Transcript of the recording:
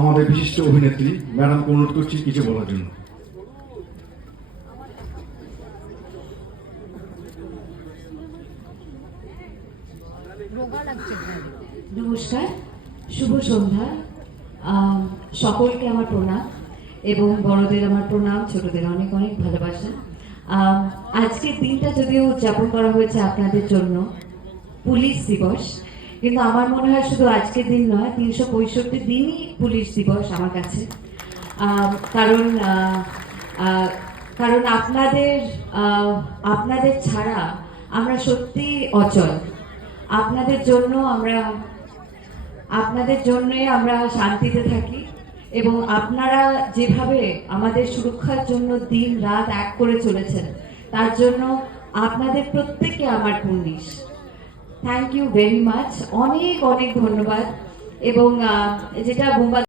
আমাদের বিশিষ্ট অভিনেত্রী ম্যাডামকে অনুরোধ করছি কিছু বলার জন্য। নমস্কার, শুভ সন্ধ্যা। সকলকে আমার প্রণাম এবং বড়দের আমার প্রণাম, ছোটদের অনেক অনেক ভালোবাসা। আজকের দিনটা যদিও উদযাপন করা হয়েছে আপনাদের জন্য, পুলিশ দিবস, কিন্তু আমার মনে হয় শুধু আজকের দিন নয়, 365 দিনই পুলিশ দিবস আমার কাছে। কারণ কারণ আপনাদের ছাড়া আমরা সত্যি অচল। আপনাদের জন্যই আমরা শান্তিতে থাকি এবং আপনারা যেভাবে আমাদের সুরক্ষার জন্য দিন রাত এক করে চলেছেন, তার জন্য আপনাদের প্রত্যেককে আমার কুর্নিশ। থ্যাংক ইউ ভেরি মাচ, অনেক অনেক ধন্যবাদ। এবং যেটা বোম্বা